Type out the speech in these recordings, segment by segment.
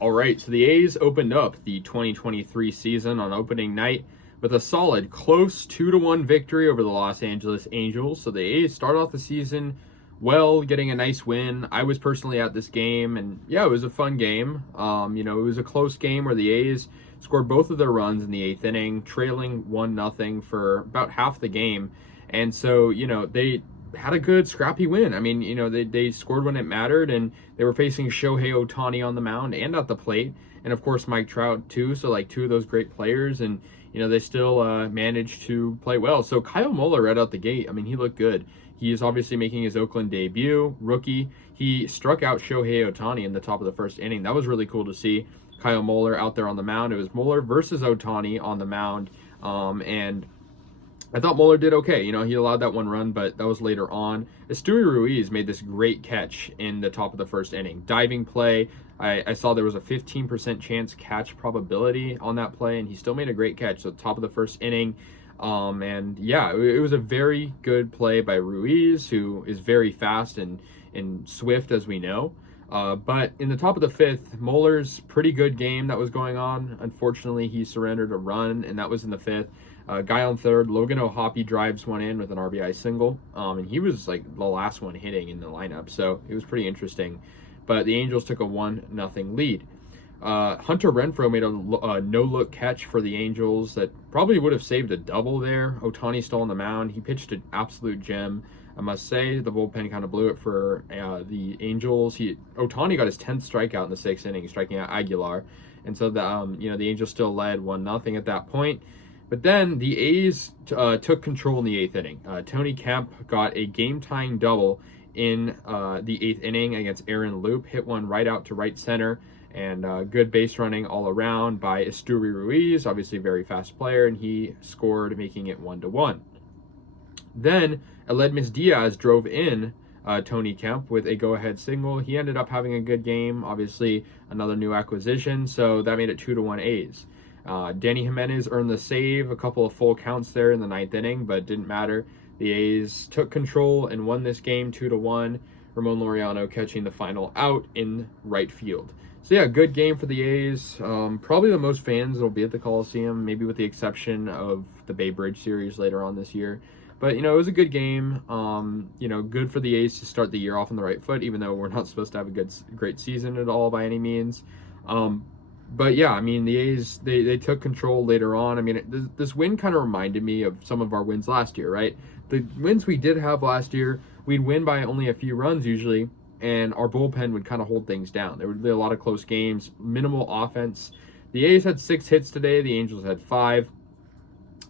All right, so the A's opened up the 2023 season on opening night with a solid, close 2-1 victory over the Los Angeles Angels. So the A's start off the season well, getting a nice win. I was personally at this game, and yeah, it was a fun game. It was a close game where the A's scored both of their runs in the eighth inning, trailing 1-0 for about half the game. And so, they had a good scrappy win. I mean, they scored when it mattered, and they were facing Shohei Ohtani on the mound and at the plate, and of course Mike Trout too. So like two of those great players, and they still managed to play well. So Kyle Muller right out the gate, I mean, he looked good. He is obviously making his Oakland debut, rookie. He struck out Shohei Ohtani in the top of the first inning. That was really cool to see. Kyle Muller out there on the mound. It was Muller versus Ohtani on the mound, and I thought Muller did okay. He allowed that one run, but that was later on. Esteury Ruiz made this great catch in the top of the first inning. Diving play. I saw there was a 15% chance catch probability on that play, and he still made a great catch at the top of the first inning. And yeah, it was a very good play by Ruiz, who is very fast and swift, as we know. But in the top of the fifth, Muller's pretty good game that was going on. Unfortunately, he surrendered a run, and that was in the fifth. Guy on third, Logan O'Hoppe drives one in with an RBI single, and he was like the last one hitting in the lineup, so it was pretty interesting. But the Angels took a 1-0 lead. Hunter Renfroe made a no-look catch for the Angels that probably would have saved a double there. Ohtani still on the mound. He pitched an absolute gem. I must say, the bullpen kind of blew it for the Angels. Ohtani got his 10th strikeout in the sixth inning, striking out Aguilar. And so the Angels still led 1-0 at that point. But then the A's took control in the eighth inning. Tony Kemp got a game-tying double in the eighth inning against Aaron Loop, hit one right out to right center, and good base running all around by Esteury Ruiz, obviously a very fast player, and he scored, making it 1-1. Then Aledmys Diaz drove in Tony Kemp with a go-ahead single. He ended up having a good game, obviously another new acquisition, so that made it 2-1 A's. Danny Jimenez earned the save, a couple of full counts there in the ninth inning, but didn't matter. The A's took control and won this game 2-1. Ramon Laureano catching the final out in right field. So yeah, good game for the A's. Probably the most fans that'll be at the Coliseum, maybe with the exception of the Bay Bridge series later on this year. But, it was a good game. Good for the A's to start the year off on the right foot, even though we're not supposed to have a great season at all by any means. But yeah, I mean, the A's, they took control later on. I mean, this win kind of reminded me of some of our wins last year, right? The wins we did have last year, we'd win by only a few runs usually, and our bullpen would kind of hold things down. There would be a lot of close games, minimal offense. The A's had 6 hits today. The Angels had 5.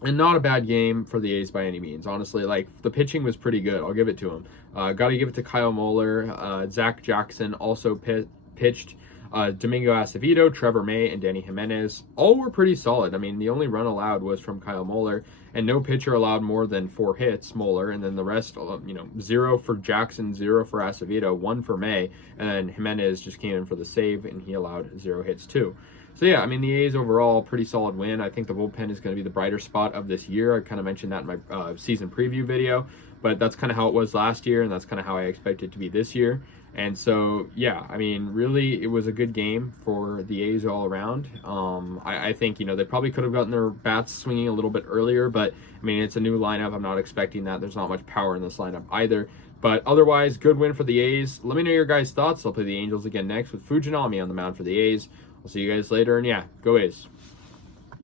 And not a bad game for the A's by any means. Honestly, like, the pitching was pretty good. I'll give it to him. Got to give it to Kyle Muller. Zach Jackson also pitched. Domingo Acevedo, Trevor May, and Danny Jimenez all were pretty solid. I mean, the only run allowed was from Kyle Muller, and no pitcher allowed more than 4 hits, Muller, and then the rest, 0 for Jackson, 0 for Acevedo, 1 for May, and then Jimenez just came in for the save, and he allowed 0 hits too. So yeah, I mean, the A's overall, pretty solid win. I think the bullpen is going to be the brighter spot of this year. I kind of mentioned that in my season preview video, but that's kind of how it was last year, and that's kind of how I expect it to be this year. And so, yeah, I mean, really, it was a good game for the A's all around. I think, they probably could have gotten their bats swinging a little bit earlier, but, I mean, it's a new lineup. I'm not expecting that. There's not much power in this lineup either. But otherwise, good win for the A's. Let me know your guys' thoughts. I'll play the Angels again next with Fujinami on the mound for the A's. I'll see you guys later, and yeah, go A's.